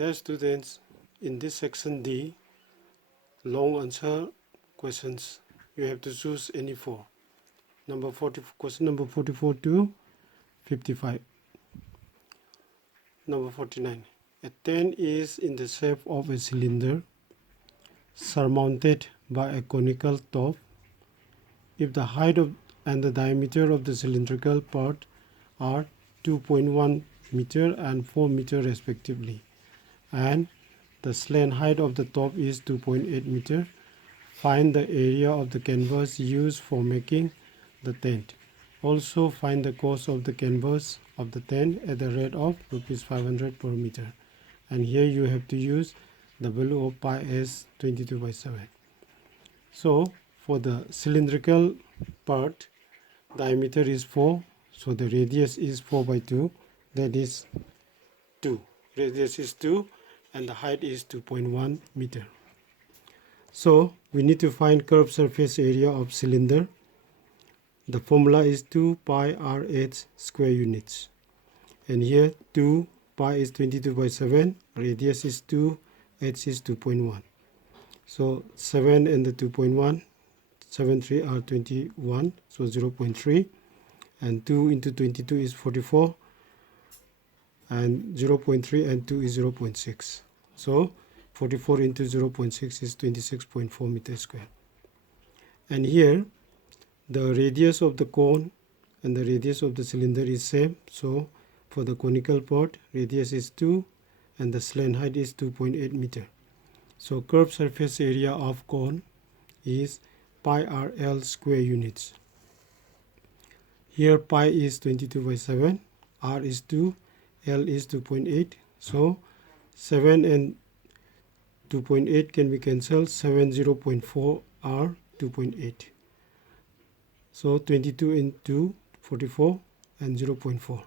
Dear students, in this section D, long answer questions, you have to choose any four. Question number 44 to 55. Number 49. A tent is in the shape of a cylinder surmounted by a conical top. If the height and the diameter of the cylindrical part are 2.1 meter and 4 meter respectively, and the slant height of the top is 2.8 meter, find the area of the canvas used for making the tent. Also find the cost of the canvas of the tent at the rate of rupees 500 per meter. And here you have to use the value of pi as 22/7. So for the cylindrical part, diameter is 4, so the radius is 4/2, that is 2. Radius is 2 and the height is 2.1 meter. So we need to find curved surface area of cylinder. The formula is 2 pi r(h) square units. And here 2 pi is 22/7, radius is 2, h is 2.1. So 7 and the 2.1, 7 3 are 21, so 0.3. And 2 into 22 is 44. And 0.3 and 2 is 0.6. So 44 into 0.6 is 26.4 meters square. And here the radius of the cone and the radius of the cylinder is same. So for the conical part, radius is 2 and the slant height is 2.8 meter. So curved surface area of cone is pi rl square units. Here pi is 22/7, r is 2, L is 2.8, so 7 and 2.8 can be cancelled, 7 0.4 R 2.8. So 22 into 44 and 0.4,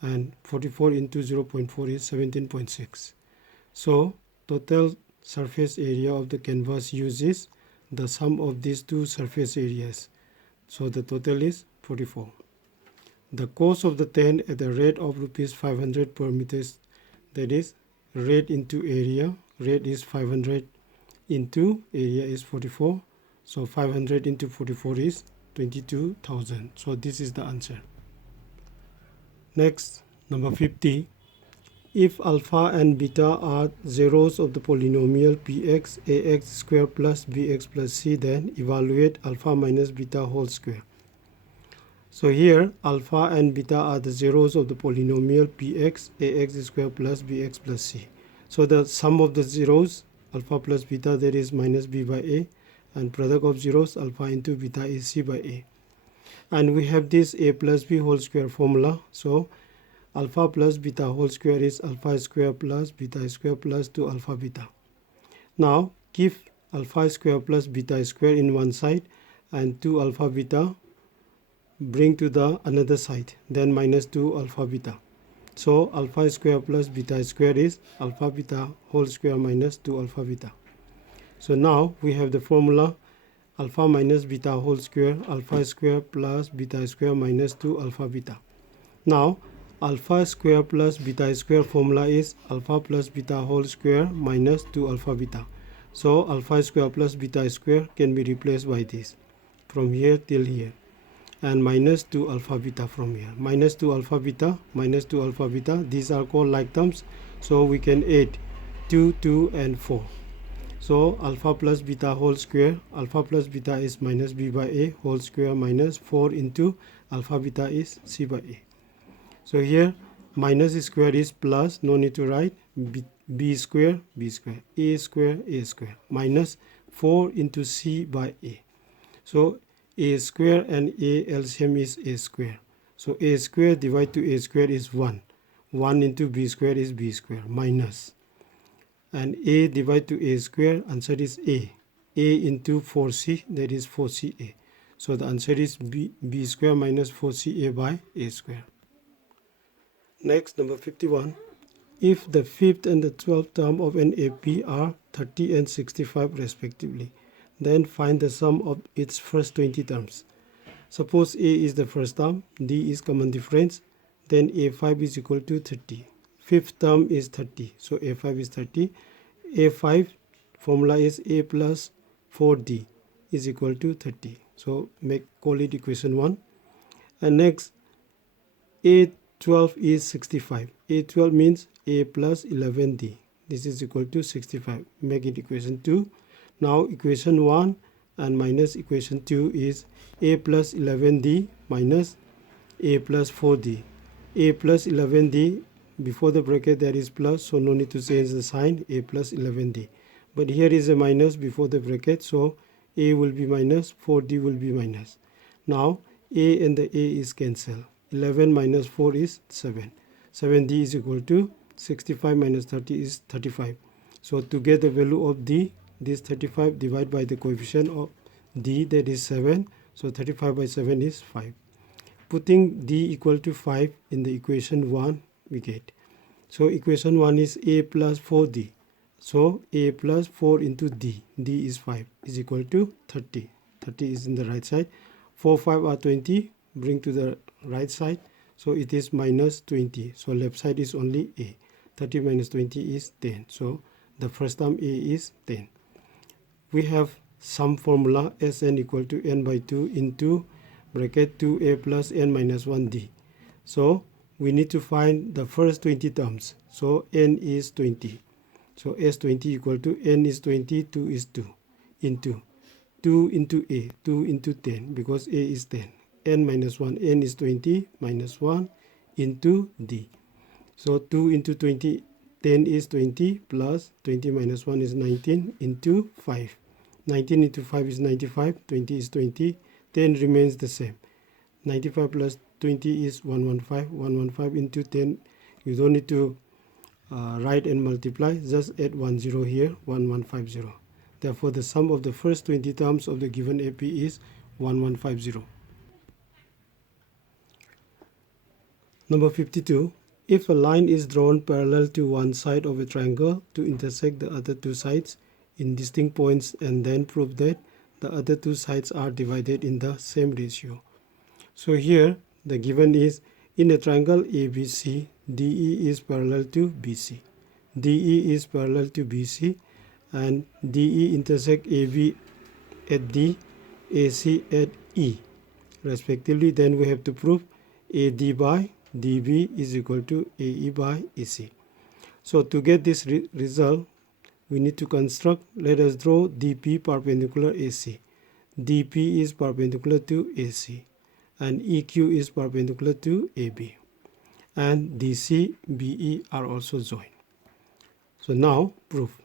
and 44 into 0.4 is 17.6. So total surface area of the canvas uses the sum of these two surface areas. So the total is 44. The cost of the tent at the rate of rupees 500 per meter, that is rate into area. Rate is 500 into area is 44. So 500 into 44 is 22,000. So this is the answer. Next, number 50. If alpha and beta are zeros of the polynomial px ax square plus bx plus c, then evaluate alpha minus beta whole square. So here alpha and beta are the zeros of the polynomial px ax square plus bx plus c. So the sum of the zeros, alpha plus beta, that is minus b by a, and product of zeros, alpha into beta, is c by a. And we have this a plus b whole square formula. So alpha plus beta whole square is alpha square plus beta square plus 2 alpha beta. Now keep alpha square plus beta square in one side and 2 alpha beta bring to the another side, then minus 2 alpha beta. So alpha square plus beta square is alpha beta whole square minus 2 alpha beta. So now we have the formula alpha minus beta whole square, alpha square plus beta square minus 2 alpha beta. Now alpha square plus beta square formula is alpha plus beta whole square minus 2 alpha beta. So alpha square plus beta square can be replaced by this from here till here, and minus 2 alpha beta from here. Minus 2 alpha beta, minus 2 alpha beta, these are called like terms. So we can add 2, 2 and 4. So alpha plus beta whole square, alpha plus beta is minus b by a whole square minus 4 into alpha beta is c by a. So here minus square is plus, no need to write, b square, a square, minus 4 into c by a. So a square and a LCM is a square. So a square divided to a square is 1. 1 into b square is b square minus. And a divided to a square, answer is a. A into 4c, that is 4ca. So the answer is b square minus 4ca by a square. Next, number 51. If the 5th and the 12th term of an AP are 30 and 65 respectively, then find the sum of its first 20 terms. Suppose A is the first term, D is common difference, then A5 is equal to 30. fifth term is 30. So A5 is 30. A5 formula is A plus 4D is equal to 30. So call it equation 1. And next, A12 is 65. A12 means A plus 11D. This is equal to 65. Make it equation 2. Now equation 1 and minus equation 2 is A plus 11D minus A plus 4D. A plus 11D, before the bracket there is plus, so no need to change the sign, A plus 11D. But here is a minus before the bracket, so A will be minus, 4D will be minus. Now A and the A is cancelled. 11 minus 4 is 7. 7D is equal to 65 minus 30 is 35. So to get the value of D, this 35 divided by the coefficient of D, that is 7. So 35 by 7 is 5. Putting D equal to 5 in the equation 1, we get. So equation 1 is A plus 4D. So A plus 4 into D, D is 5, is equal to 30. 30 is in the right side. 4, 5 are 20, bring to the right side. So it is minus 20. So left side is only A. 30 minus 20 is 10. So the first term A is 10. We have sum formula Sn equal to n by 2 into bracket 2a plus n minus 1d. So we need to find the first 20 terms. So n is 20. So S20 equal to n is 20, 2 is 2 into 2 into a, 2 into 10 because a is 10. N minus 1, n is 20 minus 1 into d. So 2 into 20, 10 is 20 plus 20 minus 1 is 19 into 5. 19 into 5 is 95, 20 is 20, 10 remains the same. 95 plus 20 is 115, 115 into 10. You don't need to write and multiply, just add 10 here, 1150. Therefore, the sum of the first 20 terms of the given AP is 1150. Number 52. If a line is drawn parallel to one side of a triangle to intersect the other two sides in distinct points, and then prove that the other two sides are divided in the same ratio. So here the given is in a triangle ABC, DE is parallel to BC. DE is parallel to BC and DE intersect AB at D, AC at E respectively. Then we have to prove AD by DB is equal to AE by AC. So to get this result, we need to construct, let us draw DP perpendicular AC. DP is perpendicular to AC and EQ is perpendicular to AB, and DC, BE are also joined. So now proof.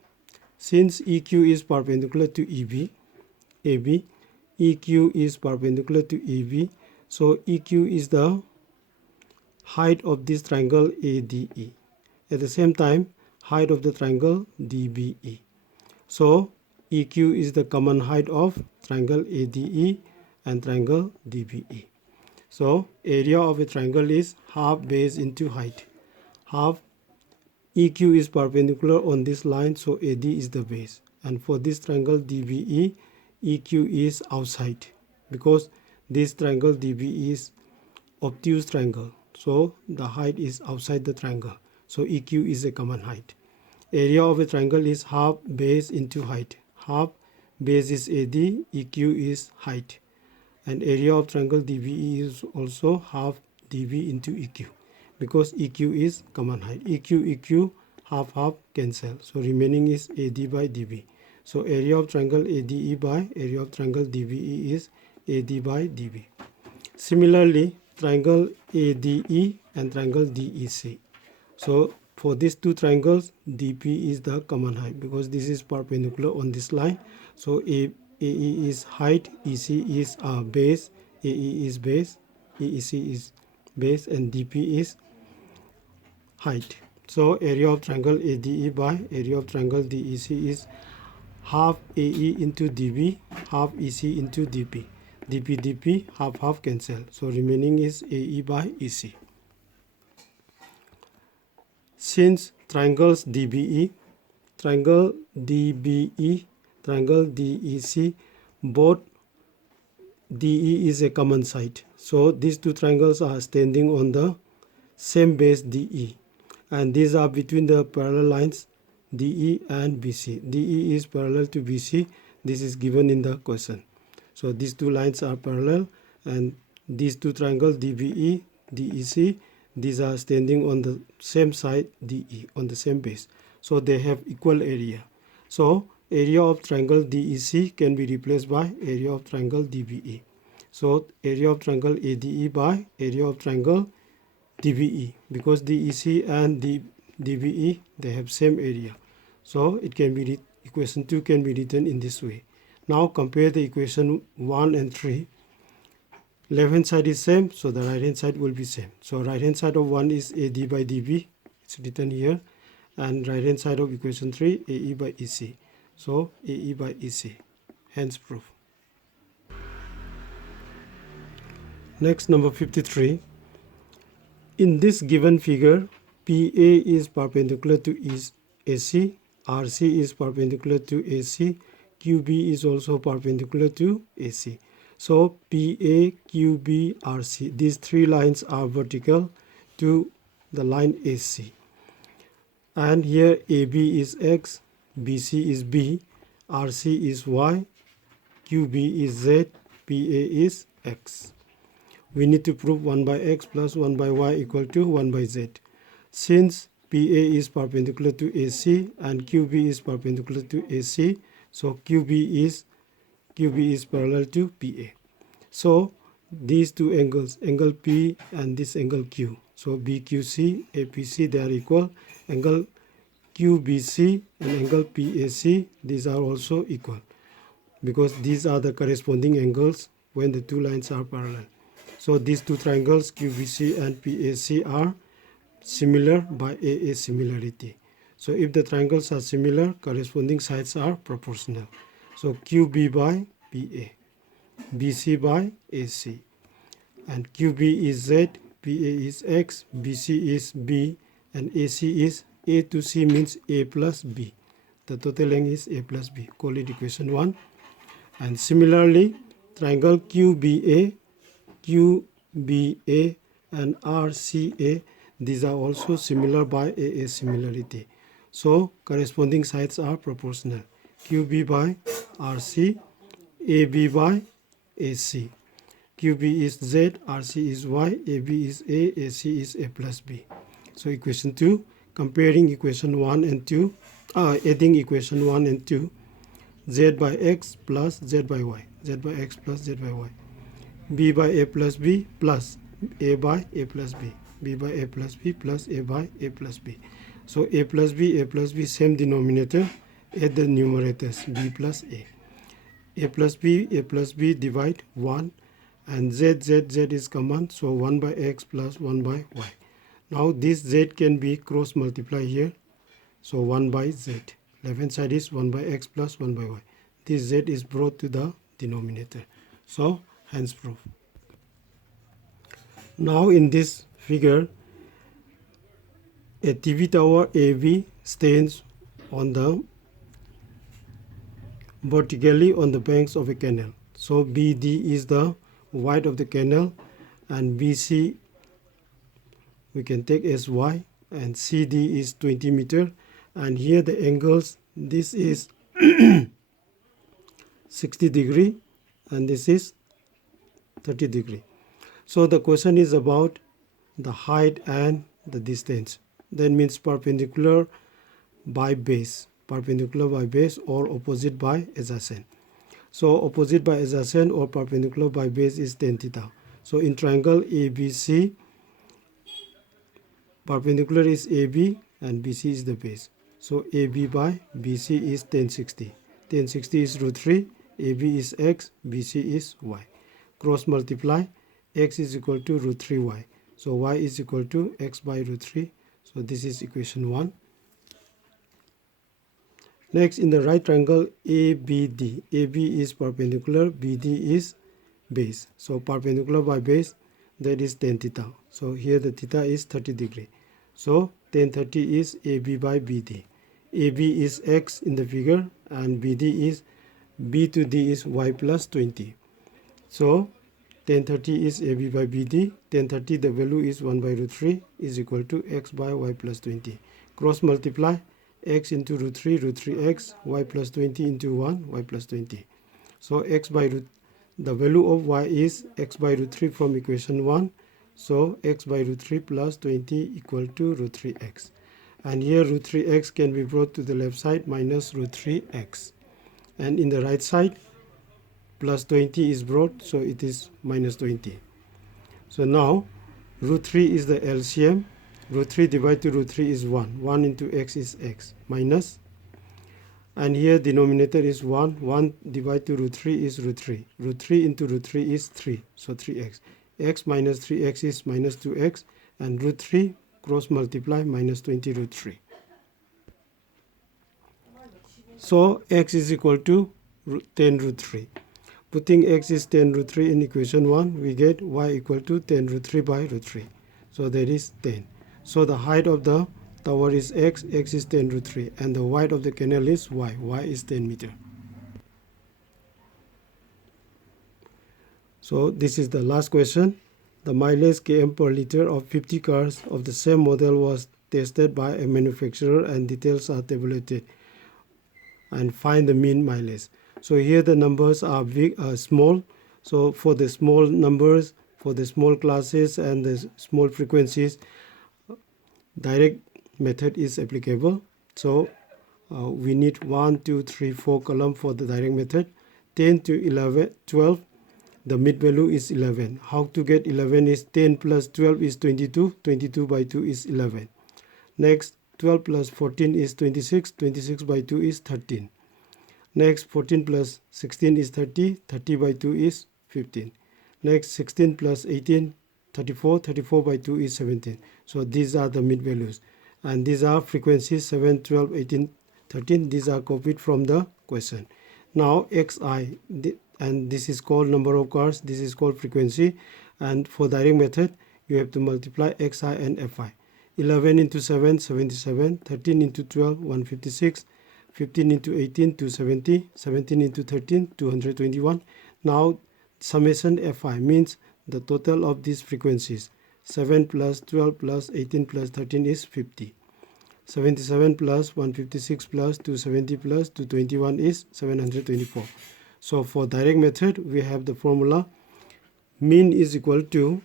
Since EQ is perpendicular to AB, EQ is perpendicular to AB, so EQ is the height of this triangle ADE. At the same time, height of the triangle DBE. So EQ is the common height of triangle ADE and triangle DBE. So area of a triangle is half base into height. Half EQ is perpendicular on this line, so AD is the base. And for this triangle DBE, EQ is outside because this triangle DBE is obtuse triangle. So the height is outside the triangle. So EQ is a common height. Area of a triangle is half base into height. Half base is AD, EQ is height. And area of triangle DBE is also half DB into EQ because EQ is common height. EQ, half cancel. So remaining is AD by DB. So area of triangle ADE by area of triangle DBE is AD by DB. Similarly, triangle ADE and triangle DEC. So for these two triangles, DP is the common height because this is perpendicular on this line. So AE is height, EC is base, AE is base, EEC is base, and DP is height. So area of triangle ADE by area of triangle DEC is half AE into DB, half EC into DP. DP, half cancel. So remaining is AE by EC. Since triangles DBE, triangle DBE, triangle DEC, both DE is a common side. So these two triangles are standing on the same base DE. and these are between the parallel lines DE and BC. DE is parallel to BC. This is given in the question. So these two lines are parallel, and these two triangles DBE, DEC, these are standing on the same side DE, on the same base. So they have equal area. So area of triangle DEC can be replaced by area of triangle DBE. So area of triangle ADE by area of triangle DBE, because DEC and DBE, they have same area. So it can be equation 2 can be written in this way. Now compare the equation 1 and 3. Left hand side is same, so the right hand side will be same. So right hand side of 1 is AD by DB, it's written here, and right hand side of equation 3 AE by EC. So AE by EC, hence proof. Next, number 53. In this given figure, PA is perpendicular to AC, RC is perpendicular to AC, QB is also perpendicular to AC. So PA, QB, RC, these three lines are vertical to the line AC. And here AB is X, BC is B, RC is Y, QB is Z, PA is X. We need to prove 1 by X plus 1 by Y equal to 1 by Z. Since PA is perpendicular to AC and QB is perpendicular to AC, so QB is parallel to PA. So these two angles, angle P and this angle Q, so BQC, APC, they are equal. Angle QBC and angle PAC, these are also equal, because these are the corresponding angles when the two lines are parallel. So these two triangles QBC and PAC are similar by AA similarity. So if the triangles are similar, corresponding sides are proportional. So QB by PA, BC by AC, and QB is Z, PA is X, BC is B, and AC is A to C, means A plus B. The total length is A plus B. Call it equation 1. And similarly, triangle QBA, QBA and RCA, these are also similar by AA similarity. So corresponding sides are proportional. QB by RC, AB by AC. QB is Z, RC is Y, AB is A, AC is A plus B. So equation 2, comparing equation 1 and 2, adding equation 1 and 2, Z by X plus Z by Y, Z by X plus Z by Y, B by A plus B plus A by A plus B, B by A plus B plus A by A plus B. So A plus B, same denominator, add the numerators, B plus A. A plus B divide 1, and Z is common, so 1 by X plus 1 by Y. Now this Z can be cross multiply here, so 1 by Z. Left hand side is 1 by X plus 1 by Y. This Z is brought to the denominator. So hence proof. Now in this figure, a TV tower AB stands on the vertically on the banks of a canal. So BD is the width of the canal, and BC we can take as Y, and CD is 20 meter, and here the angles, this is 60 degree and this is 30 degree. So the question is about the height and the distance. That means perpendicular by base or opposite by adjacent. So opposite by adjacent or perpendicular by base is tan theta. So in triangle ABC, perpendicular is AB and BC is the base. So AB by BC is tan 60. Tan 60 is root 3, AB is X, BC is Y. Cross multiply, X is equal to root 3Y. So Y is equal to X by root 3. So this is equation 1. Next, in the right triangle ABD, AB is perpendicular, BD is base. So perpendicular by base, that is tan theta. So here the theta is 30 degree. So tan 30 is AB by BD. AB is X in the figure, and BD is B to D is Y plus 20. So 1030 is AB by BD. 1030, the value is 1 by root 3 is equal to x by y plus 20. Cross multiply x into root 3x, y plus 20 into 1, y plus 20. So the value of y is x by root 3 from equation 1. So x by root 3 plus 20 equal to root 3x. And here root 3x can be brought to the left side minus root 3x. And in the right side, plus 20 is brought, so it is minus 20. So now, root 3 is the LCM. Root 3 divided to root 3 is 1. 1 into x is x, minus. And here denominator is 1. 1 divided to root 3 is root 3. Root 3 into root 3 is 3, so 3x. X minus 3x is minus 2x. And root 3 cross multiply minus 20 root 3. So x is equal to 10 root 3. Putting x is 10 root 3 in equation 1, we get y equal to 10 root 3 by root 3. So that is 10. So the height of the tower is x is 10 root 3. And the width of the canal is y is 10 meter. So this is the last question. The mileage km per liter of 50 cars of the same model was tested by a manufacturer and details are tabulated. And find the mean mileage. So here the numbers are small. So for the small numbers, for the small classes and the small frequencies, direct method is applicable. So we need 1, 2, 3, 4 column for the direct method. 10 to 11, 12, the mid value is 11. How to get 11 is 10 plus 12 is 22. 22 by 2 is 11. Next, 12 plus 14 is 26. 26 by 2 is 13. Next, 14 plus 16 is 30. 30 by 2 is 15. Next, 16 plus 18, 34. 34 by 2 is 17. So these are the mid values. And these are frequencies 7, 12, 18, 13. These are copied from the question. Now xi, and this is called number of cars. This is called frequency. And for direct method, you have to multiply xi and fi. 11 into 7, 77. 13 into 12, 156. 15 into 18, 270. 17 into 13, 221. Now summation fi means the total of these frequencies. 7 plus 12 plus 18 plus 13 is 50. 77 plus 156 plus 270 plus 221 is 724. So for direct method, we have the formula mean is equal to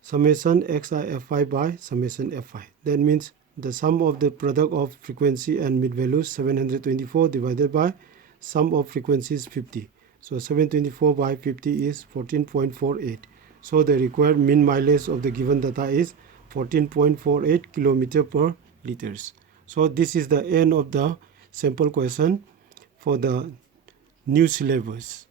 summation xi fi by summation fi. That means the sum of the product of frequency and mid values 724 divided by sum of frequencies 50. So 724 by 50 is 14.48. So the required mean mileage of the given data is 14.48 km per liters. So this is the end of the sample question for the new syllabus.